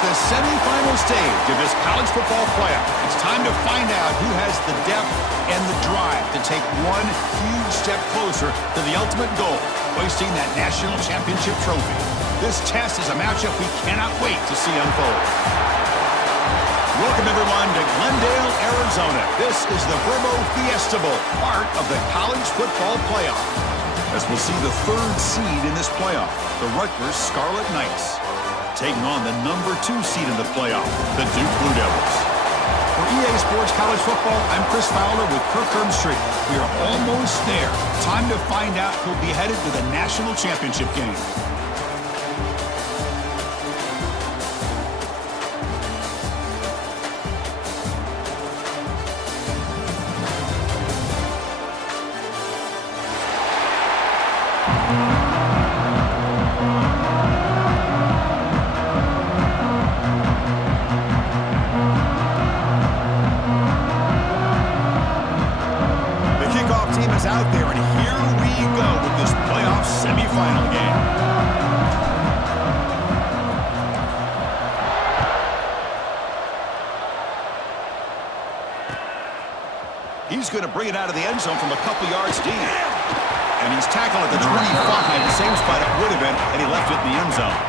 the semifinal stage of this college football playoff. It's time to find out who has the depth and the drive to take one huge step closer to the ultimate goal, hoisting that national championship trophy. This test is a matchup we cannot wait to see unfold. Welcome, everyone, to Glendale, Arizona. This is the Verbo Fiesta Bowl, part of the college football playoff. As we'll see the third seed in this playoff, the Rutgers Scarlet Knights, taking on the number 2 seed in the playoff, the Duke Blue Devils. For EA Sports College Football, I'm Chris Fowler with Kirk Street. We are almost there. Time to find out who'll be headed to the national championship game. Out there, and here we go with this playoff semifinal game. He's going to bring it out of the end zone from a couple yards deep. And he's tackled at the 25, the same spot it would have been, and he left it in the end zone.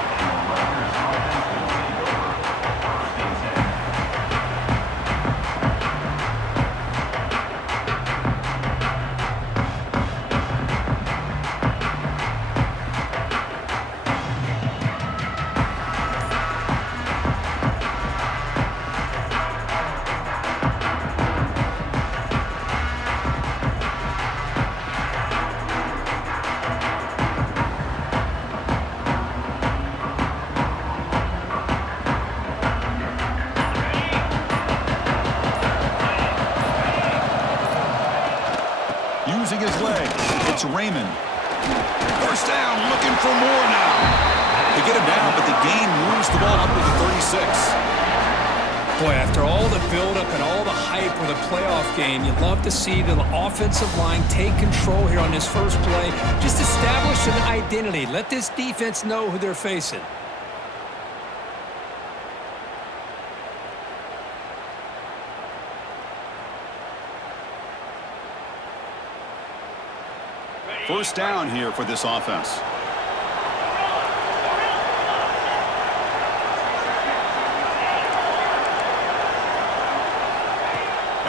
Using his legs, it's Raymond. First down, looking for more now. They get him down, but the gain moves the ball up to the 36. Boy, after all the buildup and all the hype for the playoff game, you'd love to see the offensive line take control here on this first play. Just establish an identity. Let this defense know who they're facing. First down here for this offense.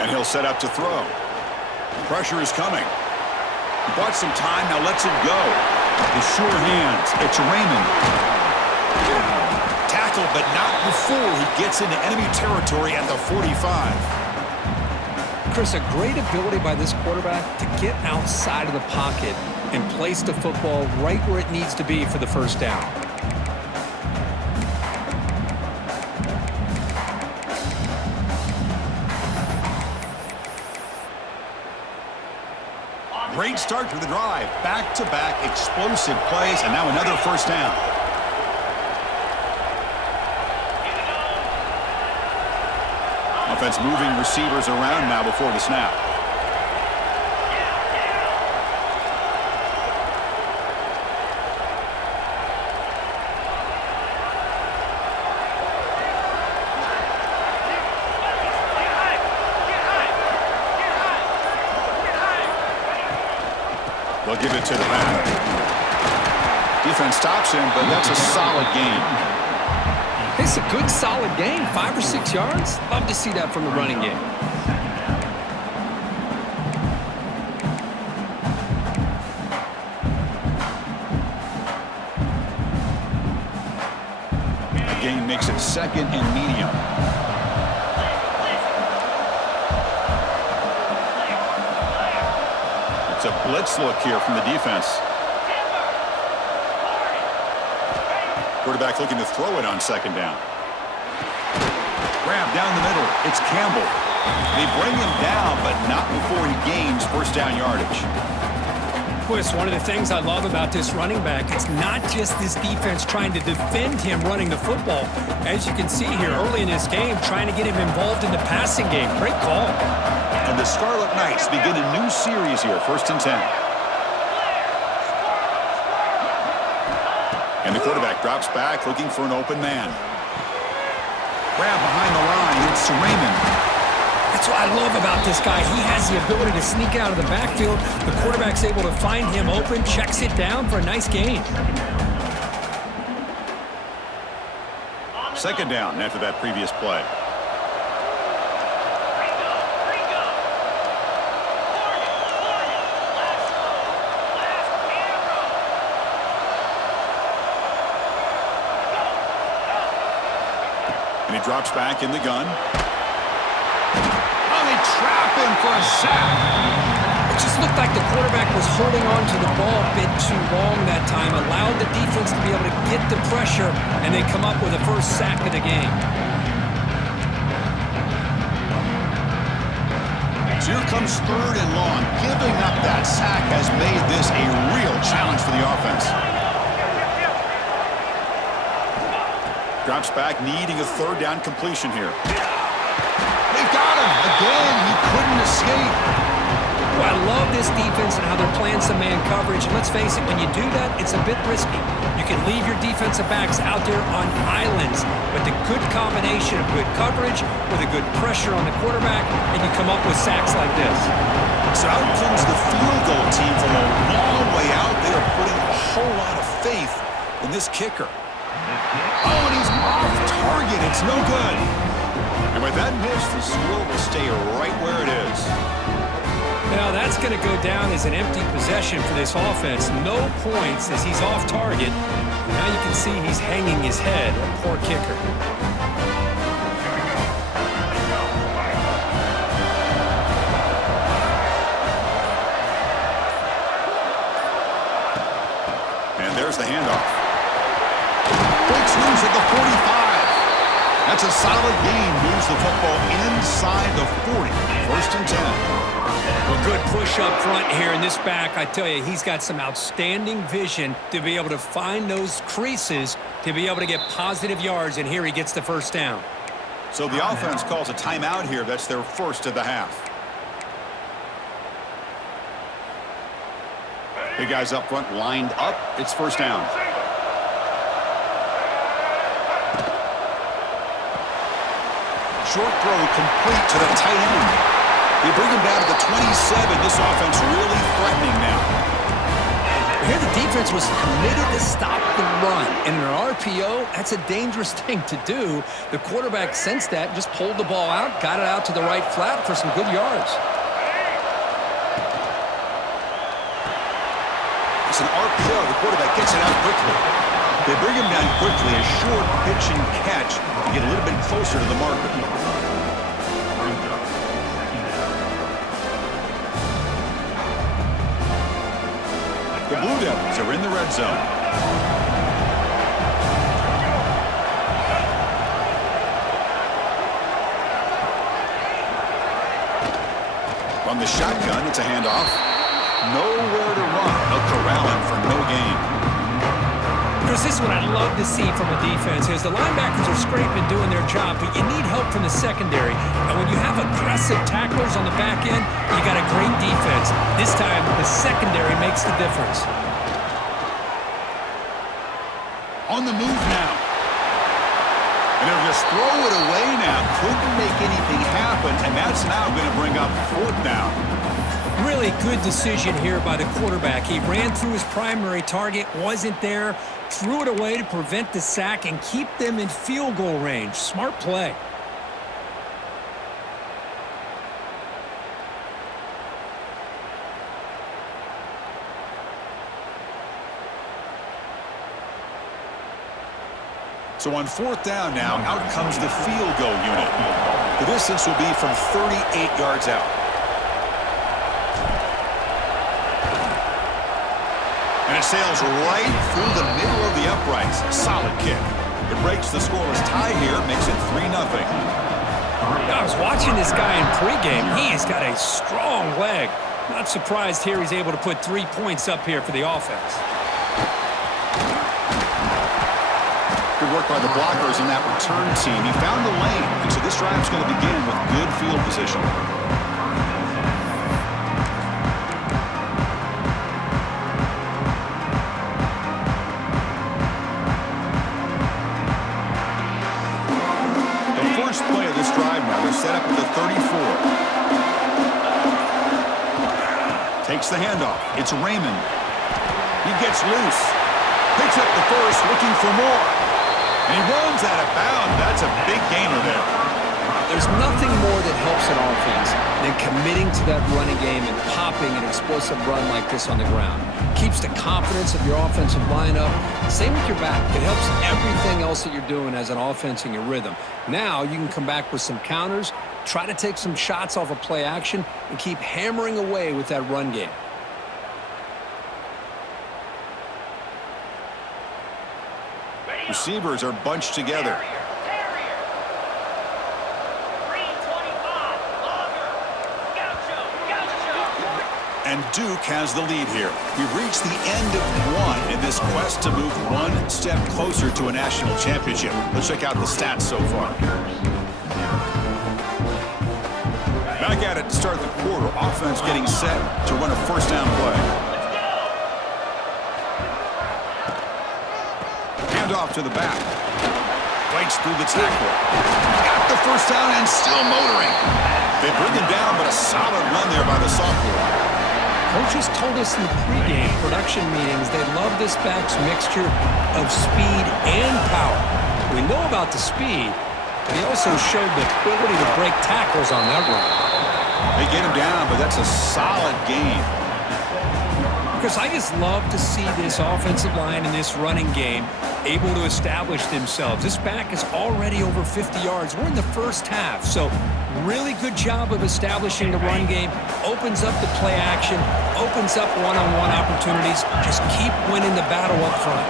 And he'll set up to throw. Pressure is coming. He bought some time, now lets it go. The sure hands, it's Raymond. Tackled, but not before he gets into enemy territory at the 45. Chris, a great ability by this quarterback to get outside of the pocket and place the football right where it needs to be for the first down. Great start to the drive. Back-to-back explosive plays, and now another first down. Offense moving receivers around now before the snap. They'll give it to the back. Defense stops him, but that's a solid game. It's a good, solid game. 5 or 6 yards. Love to see that from the running game. The game makes it second and medium. It's a blitz look here from the defense. Quarterback looking to throw it on second down. Grab down the middle. It's Campbell. They bring him down, but not before he gains first down yardage. Boy, it's one of the things I love about this running back. It's not just this defense trying to defend him running the football. As you can see here early in this game, trying to get him involved in the passing game. Great call. And the Scarlet Knights begin a new series here, 1st and 10. And the quarterback drops back looking for an open man. Grab behind the line. It's Raymond. That's what I love about this guy. He has the ability to sneak out of the backfield. The quarterback's able to find him open, checks it down for a nice gain. Second down after that previous play. And he drops back in the gun. Oh, they trap him for a sack. It just looked like the quarterback was holding on to the ball a bit too long that time, allowed the defense to be able to get the pressure, and they come up with the first sack of the game. So here comes third and long. Giving up that sack has made this a real challenge for the offense. Drops back, needing a third down completion here. They've got him. Again, he couldn't escape. Well, I love this defense and how they're playing some man coverage. And let's face it, when you do that, it's a bit risky. You can leave your defensive backs out there on islands, but the good combination of good coverage with a good pressure on the quarterback, and you come up with sacks like this. So out comes the field goal team from a long way out. They are putting a whole lot of faith in this kicker. Oh, and he's off target. It's no good. And with that miss, the score will stay right where it is. Now that's going to go down as an empty possession for this offense. No points as he's off target. Now you can see he's hanging his head. A poor kicker. And there's the handoff. Breaks loose at the 45. That's a solid gain. Moves the football inside the 40. First and 10. Well, good push up front here in this back. I tell you, he's got some outstanding vision to be able to find those creases to be able to get positive yards, and here he gets the first down. So the offense calls a timeout here. That's their first of the half. Big guys up front lined up. It's first down. Short throw complete to the tight end. They bring him down to the 27. This offense really threatening now. Here the defense was committed to stop the run. And in an RPO, that's a dangerous thing to do. The quarterback sensed that, just pulled the ball out, got it out to the right flat for some good yards. It's an RPO. The quarterback gets it out quickly. They bring him down quickly. A short pitch and catch to get a little bit closer to the marker. The Blue Devils are in the red zone. From the shotgun, it's a handoff. Nowhere to run. They'll corral him for no gain. Chris, this is what I love to see from a defense is the linebackers are scraping, doing their job, but you need help from the secondary. And when you have aggressive tacklers on the back end, you got a great defense. This time, the secondary makes the difference. On the move now. And they'll just throw it away now. Couldn't make anything happen, and that's now going to bring up fourth down. Really good decision here by the quarterback. He ran through his primary target, wasn't there, threw it away to prevent the sack and keep them in field goal range. Smart play. So on fourth down now, out comes the field goal unit. The distance will be from 38 yards out. And it sails right through the middle of the uprights. Solid kick. It breaks the scoreless tie here, makes it 3-0. I was watching this guy in pregame. He's got a strong leg. Not surprised here he's able to put 3 points up here for the offense. Good work by the blockers in that return team. He found the lane, and so this drive's going to begin with good field position. The Takes the handoff. It's Raymond. He gets loose. Picks up the first, looking for more. And he runs out of bounds. That's a big gainer there. There's nothing more that helps an offense than committing to that running game and popping an explosive run like this on the ground. Keeps the confidence of your offensive lineup. Same with your back. It helps everything else that you're doing as an offense in your rhythm. Now you can come back with some counters, try to take some shots off of play action, and keep hammering away with that run game. Receivers are bunched together. And Duke has the lead here. We've reached the end of one in this quest to move one step closer to a national championship. Let's check out the stats so far. Back at it to start the quarter. Offense getting set to run a first down play. Hand off to the back. Breaks through the tackle. Got the first down and still motoring. They bring him down, but a solid run there by the sophomore. Coaches told us in the pregame production meetings they love this back's mixture of speed and power. We know about the speed, but he also showed the ability to break tackles on that run. They get him down, but that's a solid game. Because I just love to see this offensive line in this running game able to establish themselves. This back is already over 50 yards. We're in the first half, so really good job of establishing the run game. Opens up the play action, opens up one-on-one opportunities. Just keep winning the battle up front.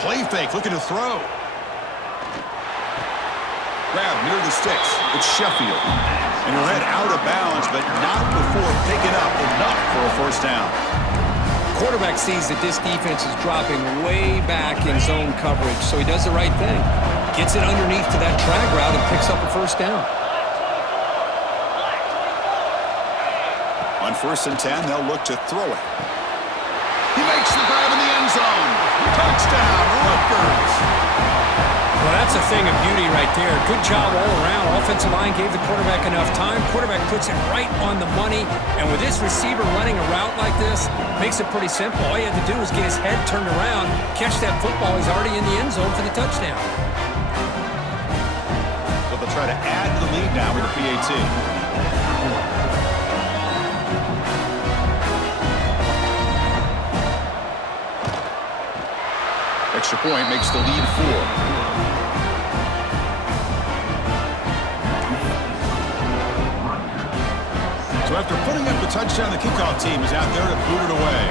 Play fake, looking to throw. Grab near the sticks. It's Sheffield. And he'll head out of bounds, but not before picking up enough for a first down. Quarterback sees that this defense is dropping way back in zone coverage, so he does the right thing. Gets it underneath to that drag route and picks up a first down. On 1st and 10, they'll look to throw it. He makes the grab in the end zone. Touchdown, Rutgers. Well, that's a thing of beauty right there. Good job all around. Offensive line gave the quarterback enough time. Quarterback puts it right on the money. And with this receiver running a route like this, makes it pretty simple. All you have to do is get his head turned around, catch that football. He's already in the end zone for the touchdown. So they'll try to add to the lead now with the PAT. Extra point makes the lead 4. So after putting up the touchdown, the kickoff team is out there to boot it away.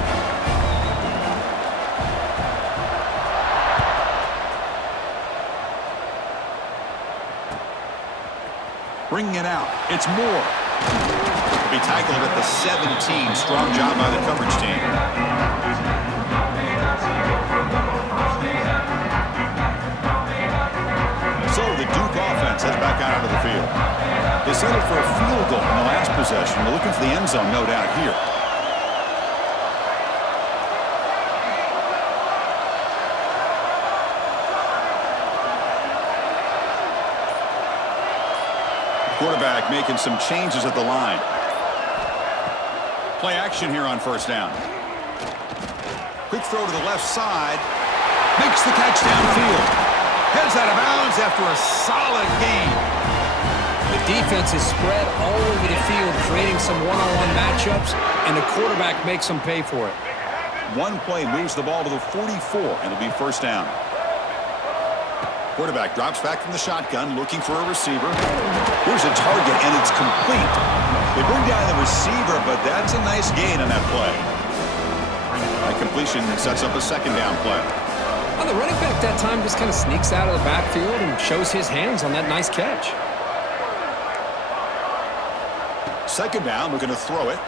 Bringing it out. It's Moore. He'll be tackled at the 17. Strong job by the coverage team. So the Duke offense heads back out onto the field. They settled for a field goal in the last possession. They're looking for the end zone, no doubt, here. Quarterback making some changes at the line. Play action here on 1st down. Quick throw to the left side. Makes the catch downfield. Heads out of bounds after a solid game. The defense is spread all over the field, creating some one-on-one matchups, and the quarterback makes them pay for it. One play moves the ball to the 44, and it'll be 1st down. Quarterback drops back from the shotgun, looking for a receiver. Here's a target, and it's complete. They bring down the receiver, but that's a nice gain on that play. That completion sets up a 2nd down play. Well, the running back that time just kind of sneaks out of the backfield and shows his hands on that nice catch. 2nd down, looking to throw it.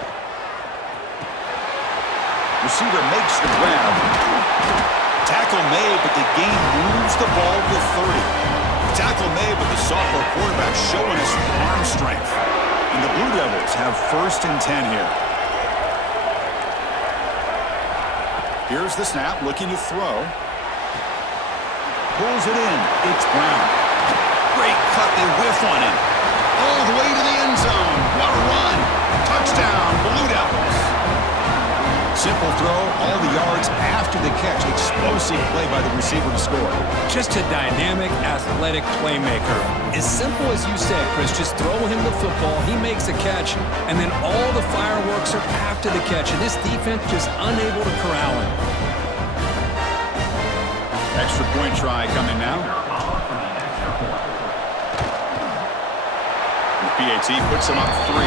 Receiver makes the grab. Tackle made, but the game moves the ball to the 30. Tackle made, but the sophomore quarterback showing his arm strength. And the Blue Devils have 1st and 10 here. Here's the snap, looking to throw. Pulls it in. It's Brown. Great cut. They whiff on him. All the way to the end zone. What a run. Touchdown, Blue Devils. Simple throw, all the yards after the catch. Explosive play by the receiver to score. Just a dynamic, athletic playmaker. As simple as you said, Chris, just throw him the football, he makes a catch, and then all the fireworks are after the catch, and this defense just unable to corral him. Extra point try coming now. The PAT puts him up 3.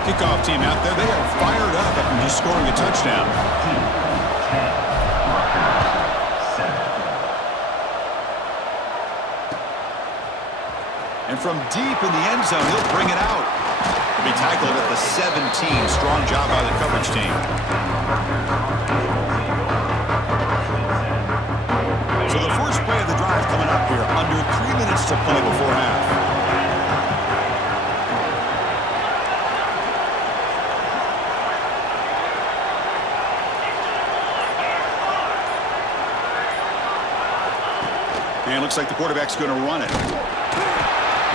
Kickoff team out there, they are fired up after just scoring a touchdown. And from deep in the end zone, he'll bring it out. He'll be tackled at the 17. Strong job by the coverage team. So the first play of the drive coming up here. Under 3 minutes to play before half. And looks like the quarterback's going to run it.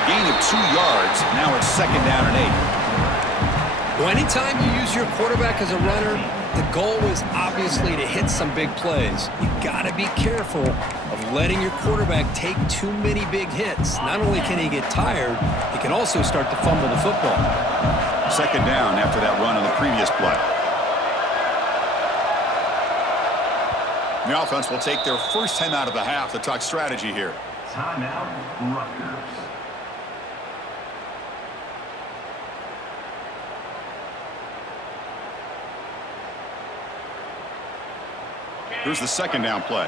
Gain of 2 yards. Now it's 2nd down and 8. Well, anytime you use your quarterback as a runner, the goal is obviously to hit some big plays. You got to be careful of letting your quarterback take too many big hits. Not only can he get tired, he can also start to fumble the football. 2nd down after that run on the previous play. The offense will take their first time out of the half to talk strategy here. Timeout, Rutgers. Here's the 2nd down play.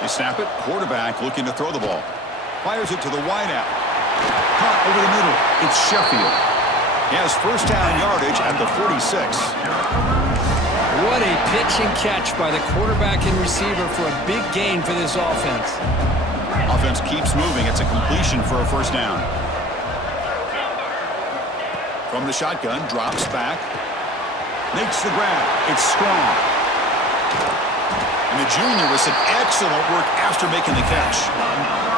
They snap it. Quarterback looking to throw the ball. Fires it to the wideout. Caught over the middle. It's Sheffield. He has first down yardage at the 46. What a pitch and catch by the quarterback and receiver for a big gain for this offense. Offense keeps moving. It's a completion for a first down. From the shotgun, drops back. Makes the grab. It's strong. And the junior with some excellent work after making the catch.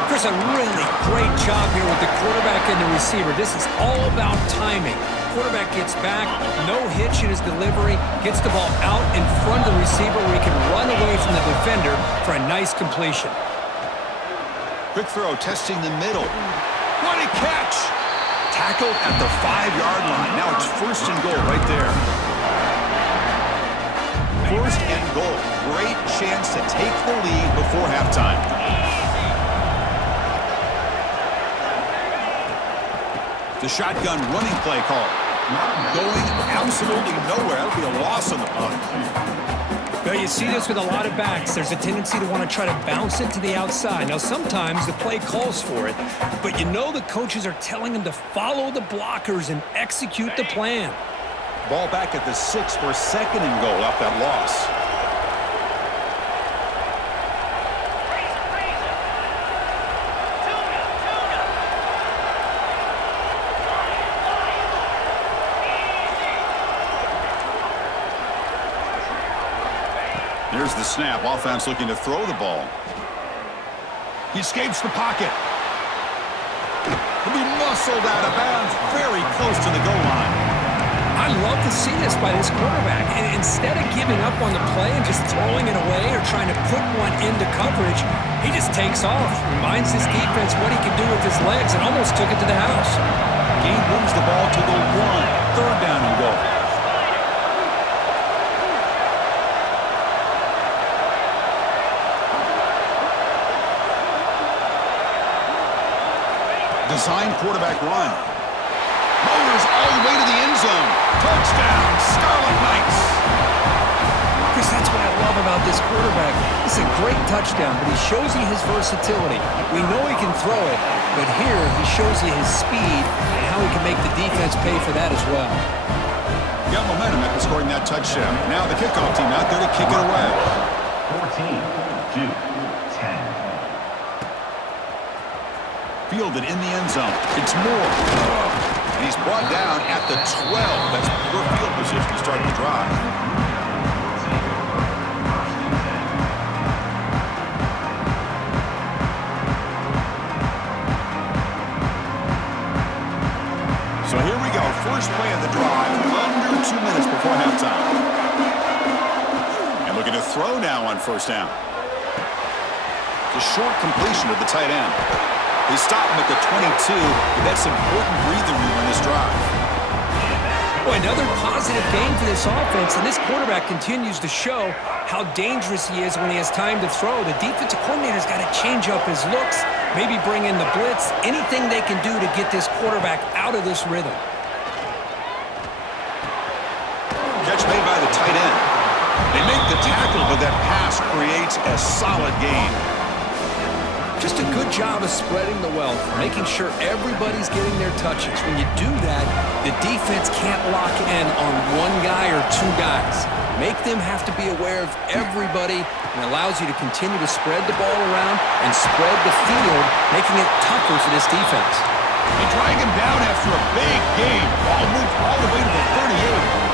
Chris, a really great job here with the quarterback and the receiver. This is all about timing. Quarterback gets back, no hitch in his delivery, gets the ball out in front of the receiver where he can run away from the defender for a nice completion. Quick throw, testing the middle. What a catch! Tackled at the 5-yard line. Now it's 1st and goal right there. 1st and goal. Great chance to take the lead before halftime. The shotgun running play call. Going absolutely nowhere. That'll be a loss on the punt. Well, you see this with a lot of backs. There's a tendency to want to try to bounce it to the outside. Now, sometimes the play calls for it, but you know the coaches are telling them to follow the blockers and execute the plan. Ball back at the 6 for 2nd and goal off that loss. Here's the snap. Offense looking to throw the ball. He escapes the pocket. He'll be muscled out of bounds very close to the goal line. I love to see this by this quarterback. And instead of giving up on the play and just throwing it away or trying to put one into coverage, he just takes off. Reminds his defense what he can do with his legs and almost took it to the house. Gain moves the ball to the 1. 3rd down and goal. Design quarterback run. Motors all the way to the end zone. Touchdown, Scarlet Knights. Chris, that's what I love about this quarterback. It's a great touchdown, but he shows you his versatility. We know he can throw it, but here he shows you his speed and how he can make the defense pay for that as well. Got momentum after scoring that touchdown. Now the kickoff team out there to kick it away. 14-10. Fielded in the end zone. It's Moore. And he's brought down at the 12. That's poor field position to start the drive. throw now on first down. The short completion of the tight end. They stop him at the 22, but that's important breathing room on this drive. Boy, another positive game for this offense, and this quarterback continues to show how dangerous he is when he has time to throw. The defensive coordinator's got to change up his looks, maybe bring in the blitz, anything they can do to get this quarterback out of this rhythm. Catch made by the tight end. They make the tackle, but that pass creates a solid gain. Just a good job of spreading the wealth, making sure everybody's getting their touches. When you do that, the defense can't lock in on one guy or two guys. Make them have to be aware of everybody, and allows you to continue to spread the ball around and spread the field, making it tougher for this defense. They drag him down after a big gain. Ball moved all the way to the 38.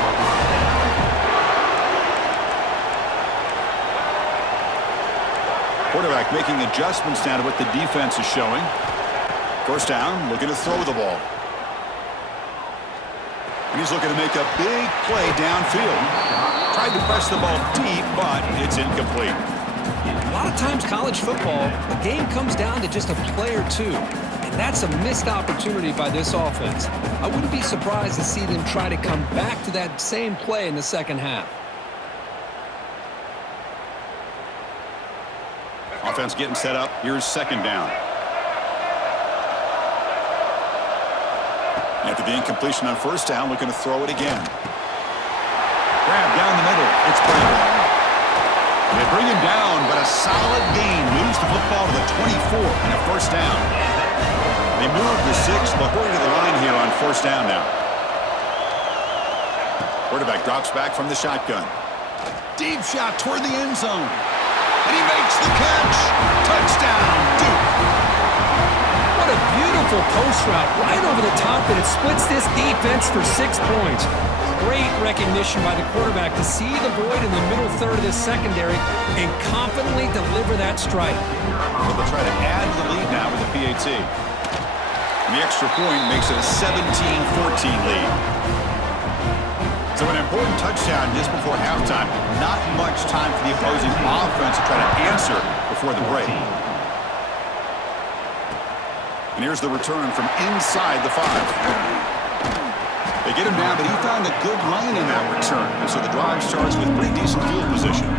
Quarterback making adjustments now to what the defense is showing. First down, looking to throw the ball. And he's looking to make a big play downfield. Tried to press the ball deep, but it's incomplete. A lot of times college football, the game comes down to just a play or two. And that's a missed opportunity by this offense. I wouldn't be surprised to see them try to come back to that same play in the second half. Offense getting set up. Here's second down. After the incompletion on first down, looking to throw it again. Grab down the middle. It's Brandon. They bring him down, but a solid gain moves the football to the 24 and a first down. They move the 6, but hurry to the line here on first down now. Quarterback drops back from the shotgun. Deep shot toward the end zone. And he makes the catch. Touchdown, Duke. What a beautiful post route right over the top, and it splits this defense for 6 points. Great recognition by the quarterback to see the void in the middle third of this secondary and confidently deliver that strike. Well, they'll try to add to the lead now with the PAT. And the extra point makes it a 17-14 lead. So an important touchdown just before halftime. Not much time for the opposing offense to try to answer before the break. And here's the return from inside the 5. They get him down, but he found a good lane in that return. And so the drive starts with pretty decent field position.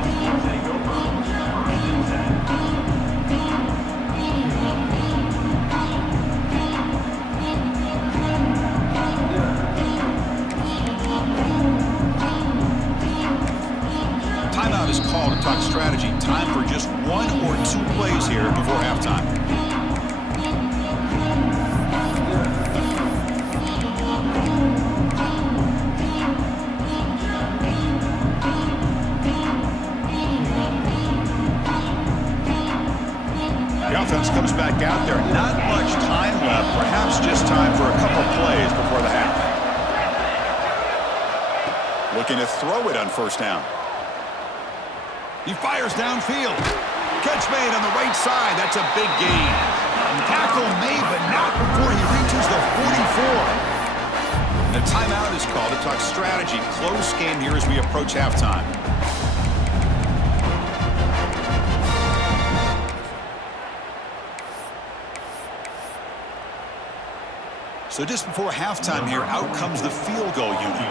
Timeout is called to talk strategy. Time for just 1 or 2 plays here before halftime. The offense comes back out there. Not much time left. Perhaps just time for a couple plays before the half. Looking to throw it on first down. He fires downfield. Catch made on the right side. That's a big gain. Tackle made, but not before he reaches the 44. The timeout is called to talk strategy. Close game here as we approach halftime. So just before halftime here, out comes the field goal unit.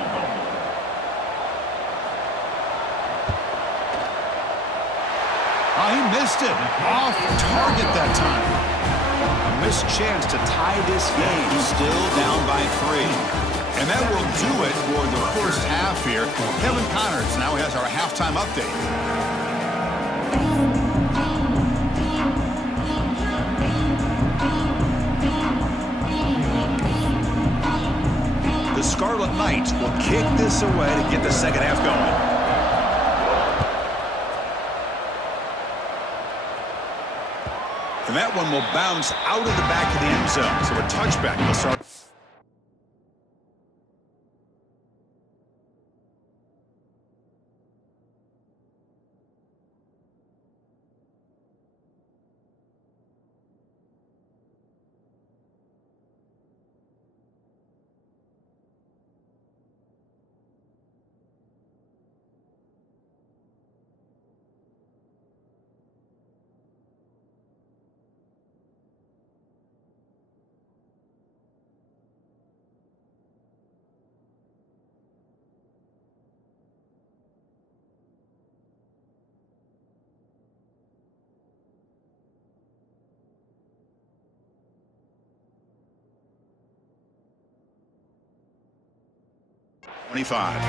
Oh, he missed it. Off target that time. A missed chance to tie this game. Still down by 3. And that will do it for the first half here. Kevin Connors now has our halftime update. The Scarlet Knights will kick this away to get the second half going. And that one will bounce out of the back of the end zone. So a touchback will start. 25.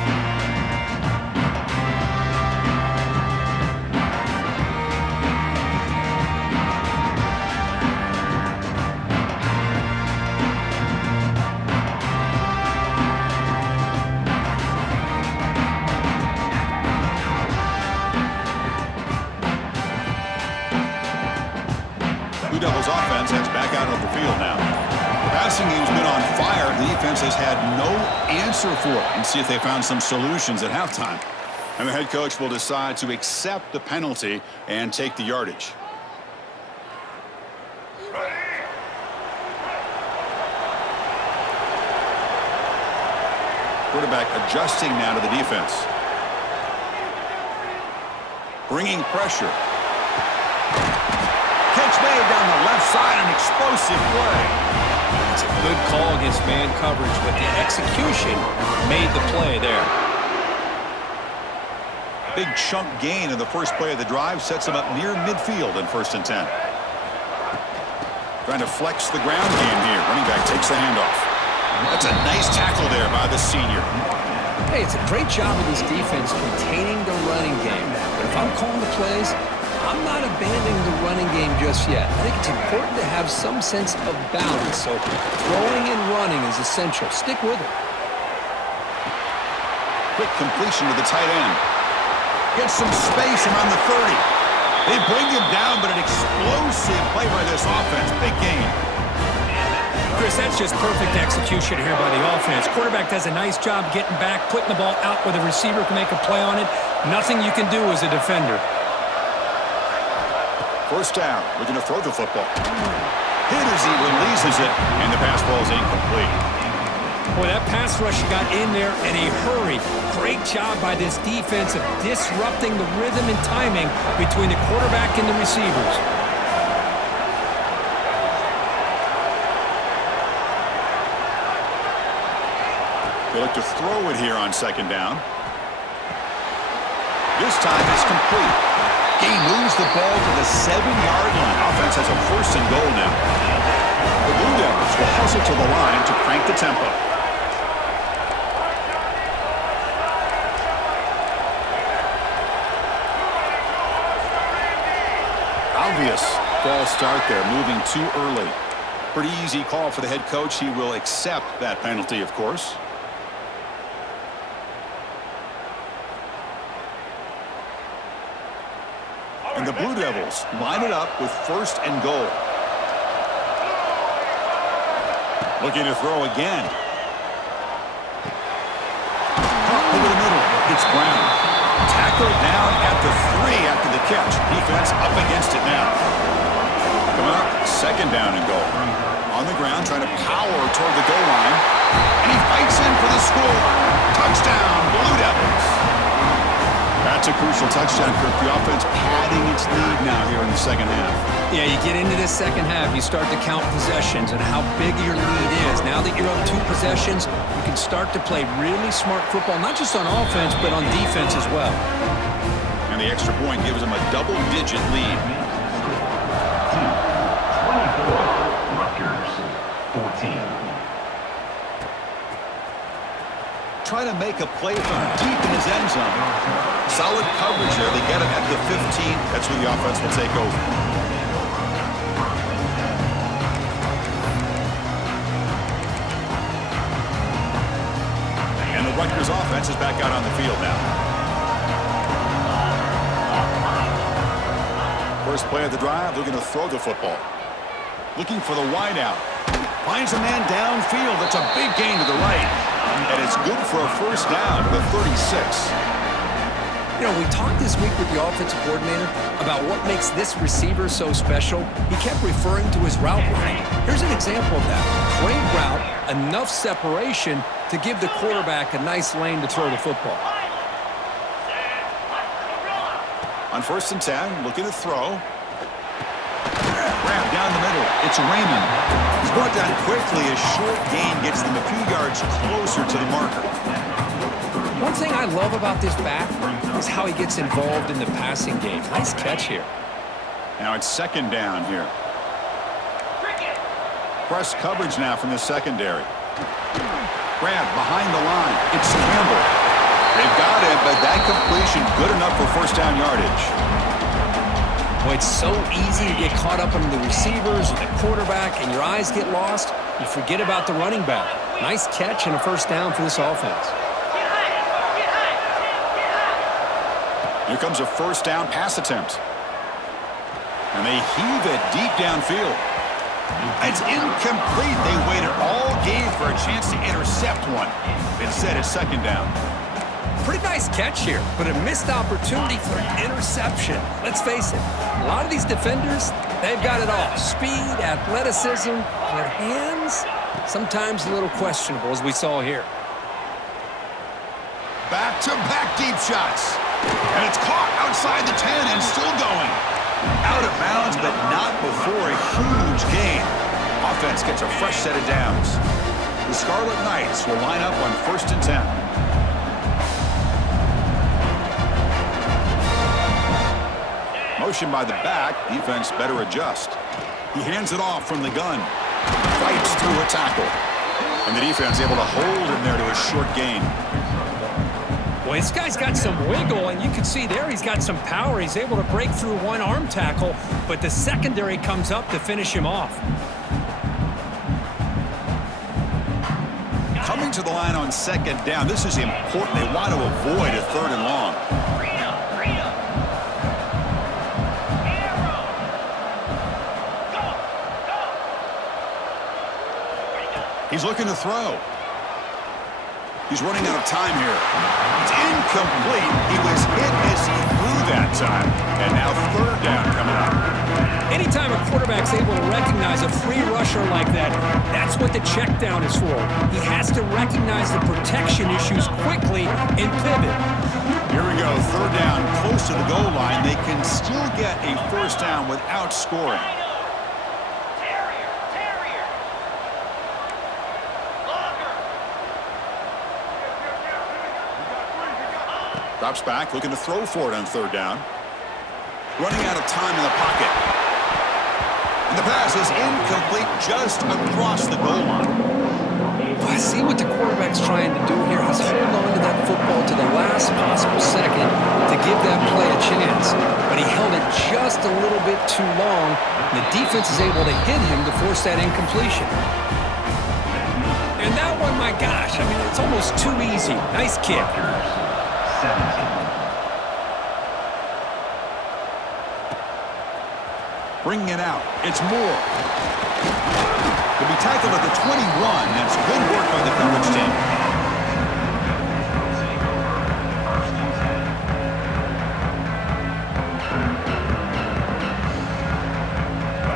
Blue Devils offense heads back out of the field now. The passing game's been on fire. The defense has had no answer for it. And see if they found some solutions at halftime. And the head coach will decide to accept the penalty and take the yardage. Quarterback adjusting now to the defense. Bringing pressure. Catch made down the left side, an explosive play. It's a good call against man coverage, but the execution made the play there. Big chunk gain in the first play of the drive sets him up near midfield in 1st and 10. Trying to flex the ground game here. Running back takes the handoff. That's a nice tackle there by the senior. Hey, it's a great job of this defense containing the running game. But if I'm calling the plays, I'm not abandoning the running game just yet. I think it's important to have some sense of balance. So throwing and running is essential. Stick with it. Quick completion to the tight end. Gets some space around the 30. They bring him down, but an explosive play by this offense. Big gain. Chris, that's just perfect execution here by the offense. Quarterback does a nice job getting back, putting the ball out where the receiver can make a play on it. Nothing you can do as a defender. 1st down. Looking to throw the football. Hit as he releases it, and the pass ball is incomplete. Boy, that pass rush got in there in a hurry. Great job by this defense of disrupting the rhythm and timing between the quarterback and the receivers. They look to throw it here on 2nd down. This time it's complete. He moves the ball to the 7-yard line. Offense has a 1st and goal now. The Blue Devils will hustle to the line to crank the tempo. Obvious false start there, moving too early. Pretty easy call for the head coach. He will accept that penalty, of course. And the Blue Devils line it up with 1st and goal. Looking to throw again. Over the middle. It's Brown. Tackled down at the 3 after the catch. Defense up against it now. Coming up, 2nd down and goal. On the ground, trying to power toward the goal line. And he fights in for the score. Touchdown, Blue Devils. That's a crucial touchdown, Kirk. The offense padding its lead now here in the 2nd half. Yeah, you get into this 2nd half, you start to count possessions and how big your lead is. Now that you're up 2 possessions, you can start to play really smart football, not just on offense, but on defense as well. And the extra point gives them a double-digit lead. 24, Rutgers, 14. Try to make a play from deep in his end zone. Solid coverage there. They get him at the 15. That's where the offense will take over. And the Rutgers offense is back out on the field now. First play of the drive, they're going to throw the football. Looking for the wideout. Finds a man downfield. That's a big gain to the right. And it's good for a 1st down to the 36. You know, we talked this week with the offensive coordinator about what makes this receiver so special. He kept referring to his route running. Here's an example of that. Great route, enough separation to give the quarterback a nice lane to throw the football. On 1st and 10, looking to throw. Grab down the middle. It's Raymond. He's brought down quickly. A short gain gets them a few yards closer to the marker. One thing I love about this back is how he gets involved in the passing game. Nice catch here. Now it's 2nd down here. Press coverage now from the secondary. Grab behind the line. It's Campbell. They've got it, but that completion good enough for first down yardage. Boy, it's so easy to get caught up in the receivers or the quarterback, and your eyes get lost. You forget about the running back. Nice catch and a first down for this offense. Here comes a first down pass attempt. And they heave it deep downfield. It's incomplete. They waited all game for a chance to intercept one. Instead, it's second down. Pretty nice catch here, but a missed opportunity for an interception. Let's face it, a lot of these defenders, they've got it all. Speed, athleticism, but hands, sometimes a little questionable, as we saw here. Back-to-back deep shots. And it's caught outside the 10 and still going. Out of bounds, but not before a huge gain. Offense gets a fresh set of downs. The Scarlet Knights will line up on 1st and 10. Motion by the back. Defense better adjust. He hands it off from the gun. Fights through a tackle. And the defense able to hold him there to a short gain. Well, this guy's got some wiggle, and you can see there he's got some power. He's able to break through one arm tackle, but the secondary comes up to finish him off. Coming to the line on second down. This is important. They want to avoid a 3rd and long. He's looking to throw. He's running out of time here. It's incomplete. He was hit as he threw that time. And now 3rd down coming up. Anytime a quarterback's able to recognize a free rusher like that, that's what the check down is for. He has to recognize the protection issues quickly and pivot. Here we go. 3rd down, close to the goal line. They can still get a first down without scoring. Drops back, looking to throw for it on 3rd down. Running out of time in the pocket. And the pass is incomplete just across the goal line. Well, I see what the quarterback's trying to do here. He's holding on to that football to the last possible second to give that play a chance. But he held it just a little bit too long. And the defense is able to hit him to force that incompletion. And that one, my gosh, I mean, it's almost too easy. Nice kick. Bringing it out. It's Moore. He'll be tackled at the 21. That's good work by the coverage team.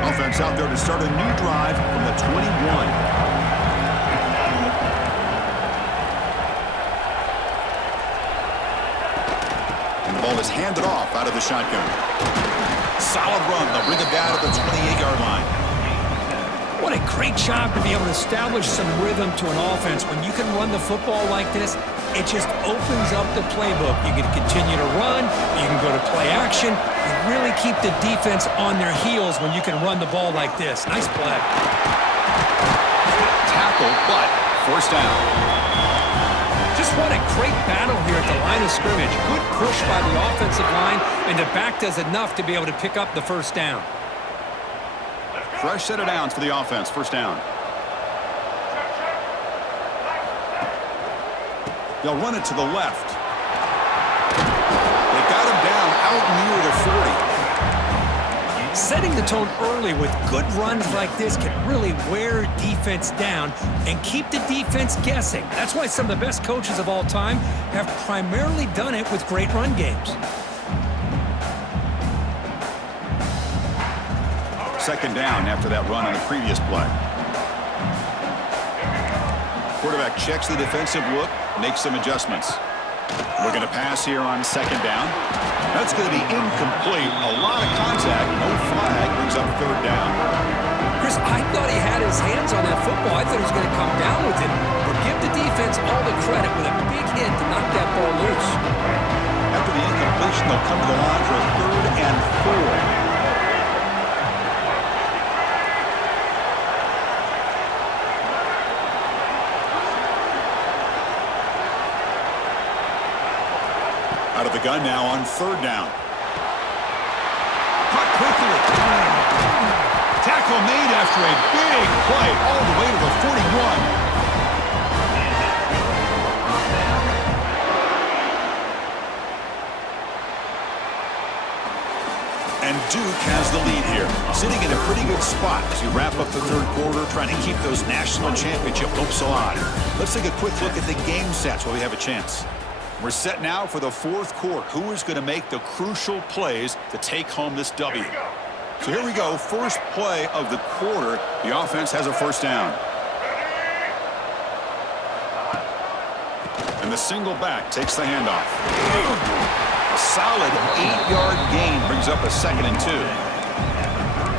Offense out there to start a new drive from the 21. Ball is handed off out of the shotgun. Solid run. They'll bring it down to the 28-yard line. What a great job to be able to establish some rhythm to an offense. When you can run the football like this, it just opens up the playbook. You can continue to run. You can go to play action. You really keep the defense on their heels when you can run the ball like this. Nice play. Tackle, but first down. Just what a great battle here at the line of scrimmage. Good push by the offensive line, and the back does enough to be able to pick up the first down. Fresh set of downs for the offense. First down. They'll run it to the left. They got him down out near the 40. Setting the tone early with good runs like this can really wear defense down and keep the defense guessing. That's why some of the best coaches of all time have primarily done it with great run games. Second down after that run on the previous play. Quarterback checks the defensive look, makes some adjustments. We're going to pass here on second down. That's going to be incomplete. A lot of contact. No flag. Brings up 3rd down. Chris, I thought he had his hands on that football. I thought he was going to come down with it. But give the defense all the credit with a big hit to knock that ball loose. After the incompletion, they'll come to the line for a 3rd and 4. with the gun now on 3rd down. Cut quickly. Tackle made after a big play all the way to the 41. And Duke has the lead here, sitting in a pretty good spot as we wrap up the 3rd quarter, trying to keep those national championship hopes alive. Let's take a quick look at the game stats while we have a chance. We're set now for the 4th quarter. Who is going to make the crucial plays to take home this W? So here we go, first play of the quarter. The offense has a 1st down. And the single back takes the handoff. A solid 8-yard gain brings up a 2nd and 2.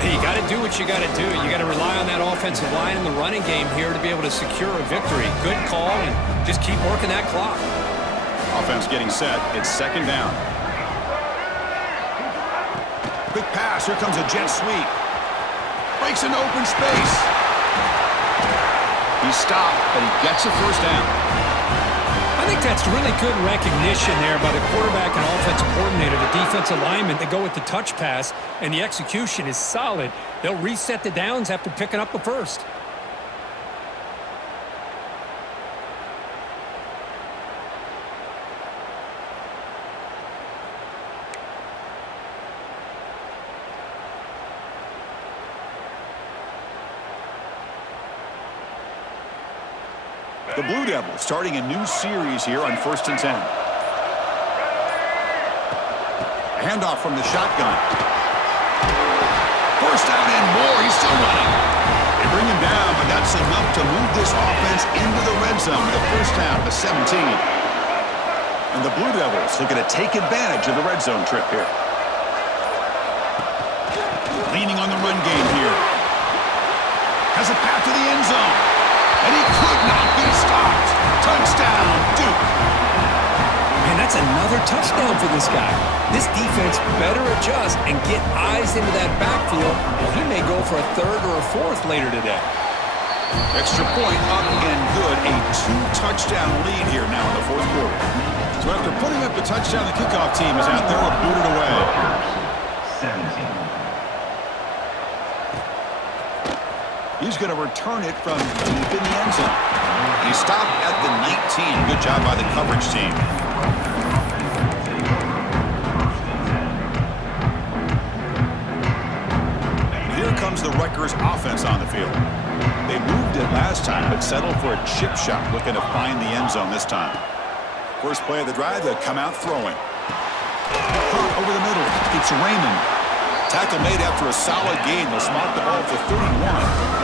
Hey, you got to do what you got to do. You got to rely on that offensive line in the running game here to be able to secure a victory. Good call, and just keep working that clock. Offense getting set. It's 2nd down. Quick pass. Here comes a jet sweep. Breaks an open space. He stopped, but he gets a 1st down. I think that's really good recognition there by the quarterback and offensive coordinator, the defensive lineman, to go with the touch pass, and the execution is solid. They'll reset the downs after picking up the 1st. The Blue Devils starting a new series here on 1st and 10. A handoff from the shotgun. 1st down and more. He's still running. They bring him down, but that's enough to move this offense into the red zone with a 1st down to 17. And the Blue Devils looking to take advantage of the red zone trip here. Leaning on the run game here. Has a path to the end zone. And he could not be stopped. Touchdown, Duke. Man, that's another touchdown for this guy. This defense better adjust and get eyes into that backfield, or he may go for a 3rd or a 4th later today. Extra point up and good. A 2-touchdown lead here now in the 4th quarter. So after putting up the touchdown, the kickoff team is out there to boot it away. 17. He's going to return it from deep in the end zone. And he stopped at the 19. Good job by the coverage team. And here comes the Rutgers offense on the field. They moved it last time, but settled for a chip shot, looking to find the end zone this time. First play of the drive, they'll come out throwing. Over the middle. It's Raymond. Tackle made after a solid gain. They'll spot the ball for 31.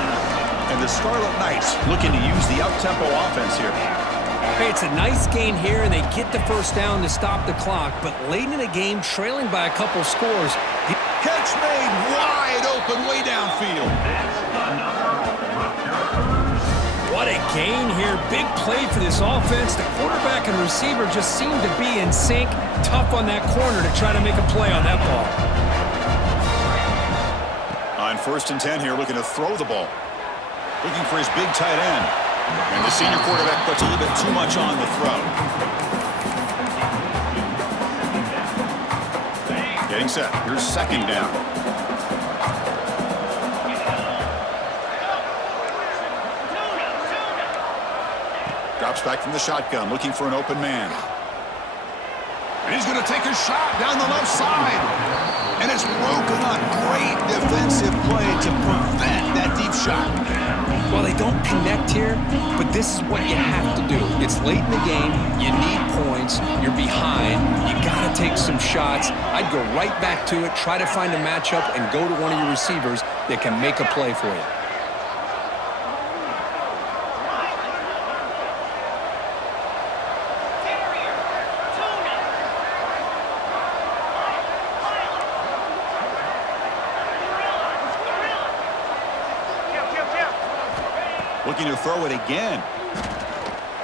And the Scarlet Knights looking to use the up-tempo offense here. Hey, it's a nice gain here, and they get the 1st down to stop the clock. But late in the game, trailing by a couple scores. Catch made wide open way downfield. What a gain here. Big play for this offense. The quarterback and receiver just seem to be in sync. Tough on that corner to try to make a play on that ball. On 1st and 10 here, looking to throw the ball. Looking for his big tight end. And the senior quarterback puts a little bit too much on the throw. Getting set. Here's 2nd down. Drops back from the shotgun, looking for an open man. And he's going to take a shot down the left side. And it's broken up. Great defensive play to prevent that deep shot. Well, they don't connect here, but this is what you have to do. It's late in the game. You need points. You're behind. You got to take some shots. I'd go right back to it, try to find a matchup, and go to one of your receivers that can make a play for you. Looking to throw it again.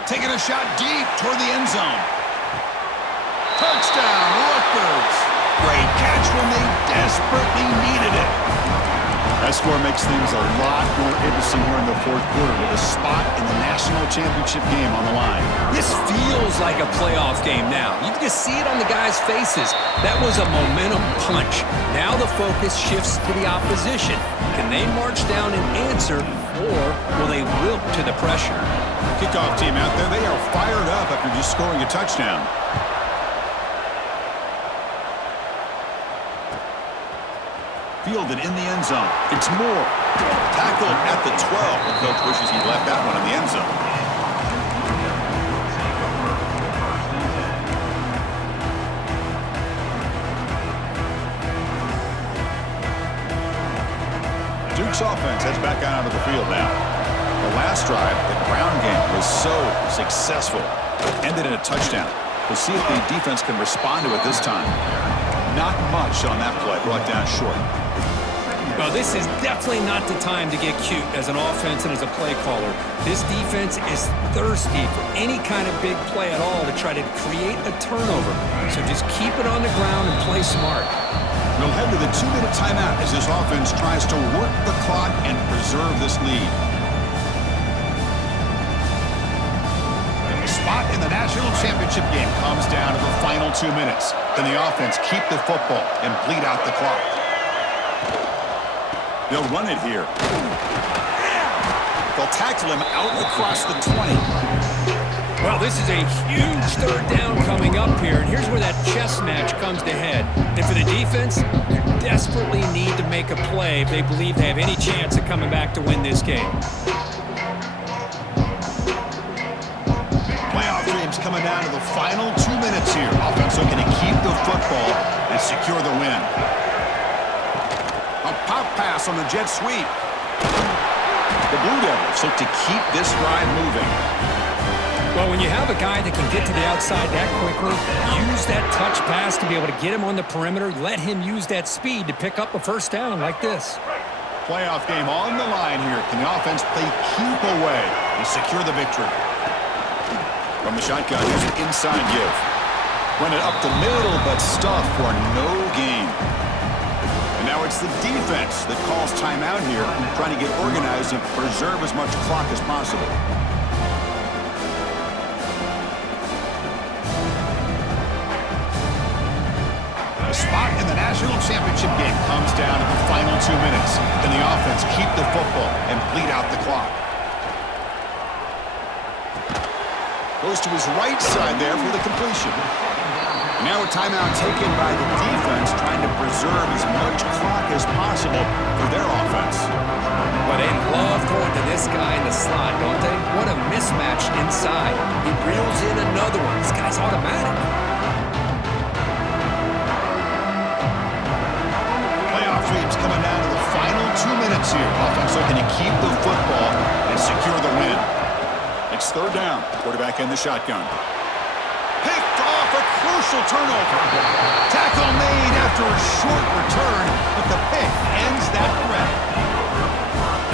Taking a shot deep toward the end zone. Touchdown, Rutgers. Great catch when they desperately needed it. That score makes things a lot more interesting here in the fourth quarter with a spot in the national championship game on the line. This feels like a playoff game now. You can just see it on the guys' faces. That was a momentum punch. Now the focus shifts to the opposition. Can they march down and answer, or will they wilt to the pressure? Kickoff team out there. They are fired up after just scoring a touchdown. Fielded in the end zone. It's Moore. Tackled at the 12. The coach wishes he left that one in the end zone. Duke's offense heads back out of the field now. The last drive, the ground game, was so successful. Ended in a touchdown. We'll see if the defense can respond to it this time. Not much on that play. Brought down short. Well, this is definitely not the time to get cute as an offense and as a play caller. This defense is thirsty for any kind of big play at all to try to create a turnover. So just keep it on the ground and play smart. We'll head to the 2-minute timeout as this offense tries to work the clock and preserve this lead. The spot in the national championship game comes down to the final 2 minutes. Can the offense keep the football and bleed out the clock? They'll run it here. They'll tackle him out across the 20. Well, this is a huge third down coming up here, and here's where that chess match comes to head. And for the defense, they desperately need to make a play if they believe they have any chance of coming back to win this game. Playoff dreams coming down to the final 2 minutes here. Offense looking to keep the football and secure the win. A pop pass on the jet sweep. The Blue Devils look to keep this drive moving. Well, when you have a guy that can get to the outside that quickly, use that touch pass to be able to get him on the perimeter, let him use that speed to pick up a first down like this. Playoff game on the line here. Can the offense play keep away and secure the victory? From the shotgun, here's an inside give. Run it up the middle, but stuffed for no gain. And now it's the defense that calls timeout here, trying to get organized and preserve as much clock as possible. The spot in the national championship game comes down to the final 2 minutes. Can the offense keep the football and bleed out the clock? Goes to his right side there for the completion. And now a timeout taken by the defense, trying to preserve as much clock as possible for their offense. Well, they love going to this guy in the slot, don't they? What a mismatch inside. He reels in another one. This guy's automatic. Playoff dreams coming down to the final 2 minutes here. Offense looking to keep the football and secure the win. It's third down. Quarterback in the shotgun. Picked off, a crucial turnover. Tackle made after a short return, but the pick ends that threat.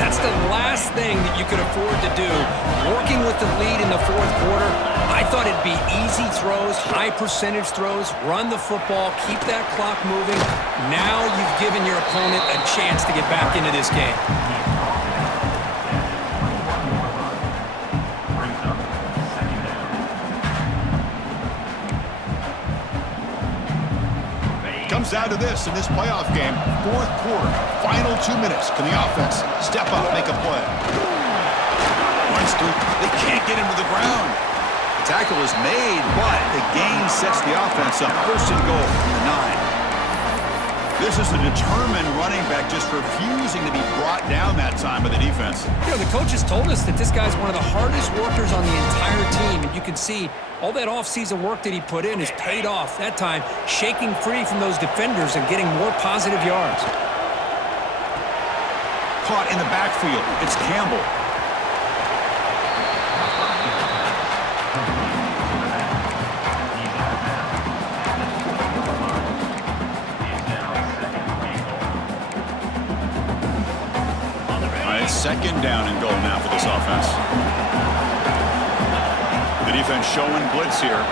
That's the last thing that you could afford to do. Working with the lead in the fourth quarter, I thought it'd be easy throws, high percentage throws, run the football, keep that clock moving. Now you've given your opponent a chance to get back into this game. Comes down to this in this playoff game. Fourth quarter, final 2 minutes. Can the offense step up, make a play? Runs through. They can't get him to the ground. The tackle is made, but the gain sets the offense up. First and goal from the 9. This is a determined running back just refusing to be brought down that time by the defense. You know, the coaches told us that this guy's one of the hardest workers on the entire team, and you can see all that offseason work that he put in has paid off. That time, shaking free from those defenders and getting more positive yards. Caught in the backfield. It's Campbell. Second down and goal now for this offense. The defense showing blitz here.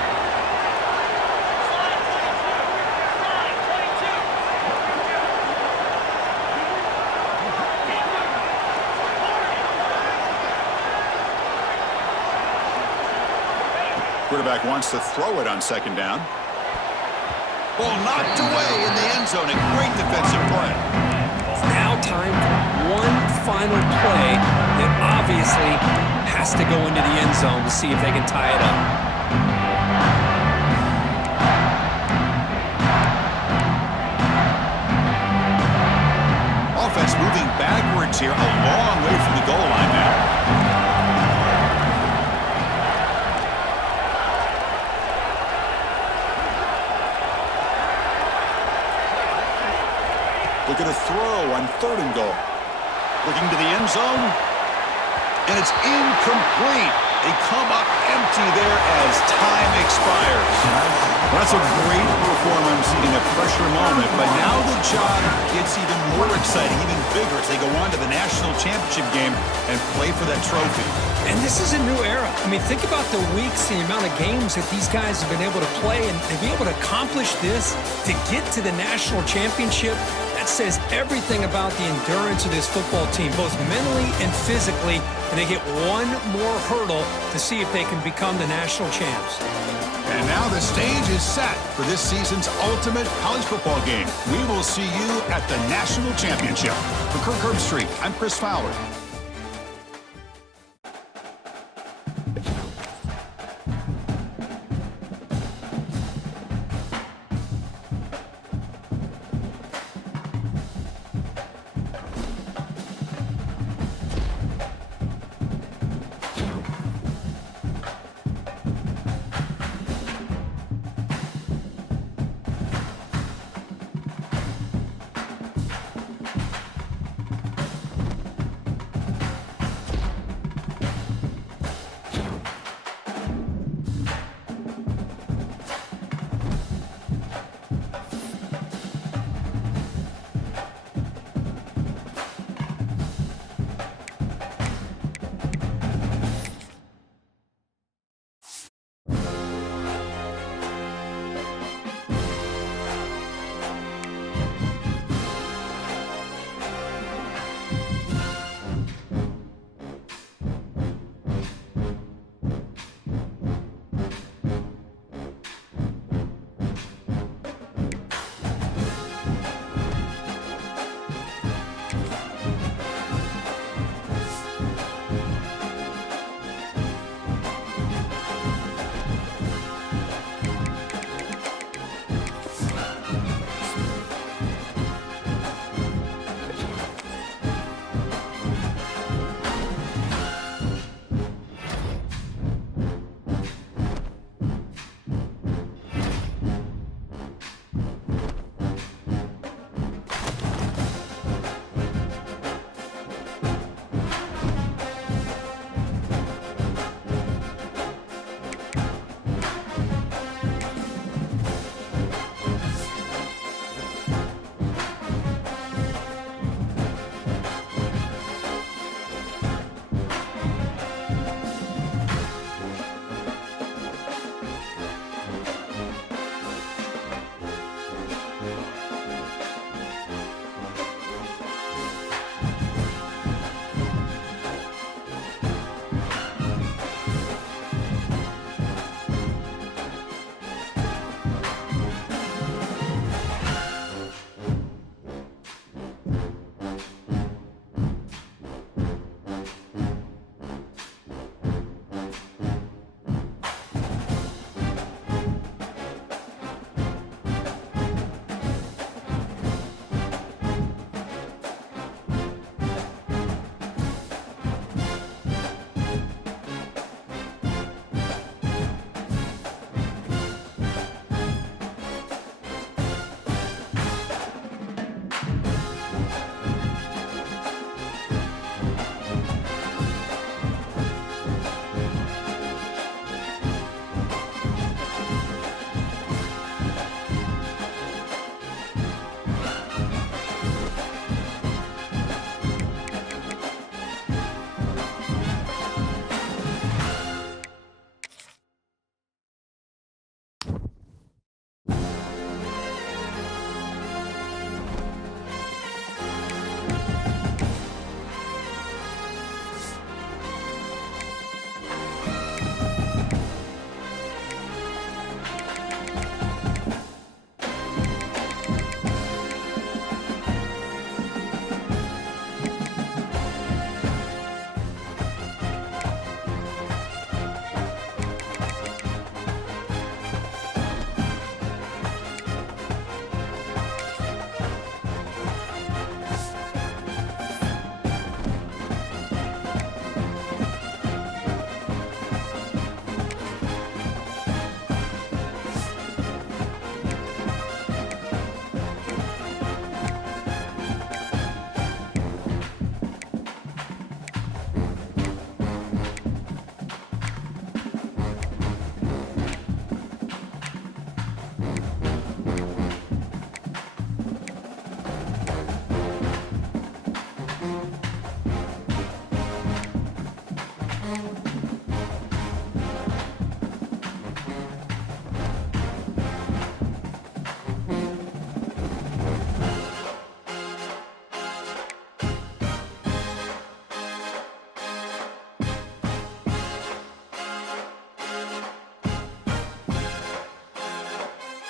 quarterback wants to throw it on second down. Ball knocked away in the end zone. A great defensive play. It's now time for one final play that obviously has to go into the end zone to see if they can tie it up. Offense moving backwards here, a long way from the goal line now. Look at a throw on 3rd and goal. Looking to the end zone. And it's incomplete. They come up empty there as time expires. That's a great performance in a pressure moment, but now the job gets even more exciting, even bigger as they go on to the national championship game and play for that trophy. And this is a new era. I mean, think about the weeks, the amount of games that these guys have been able to play, and to be able to accomplish this, to get to the national championship, that says everything about the endurance of this football team, both mentally and physically, and they get one more hurdle to see if they can become the national champs. And now the stage is set for this season's ultimate college football game. We will see you at the national championship. For Kirk Herbstreit, I'm Chris Fowler.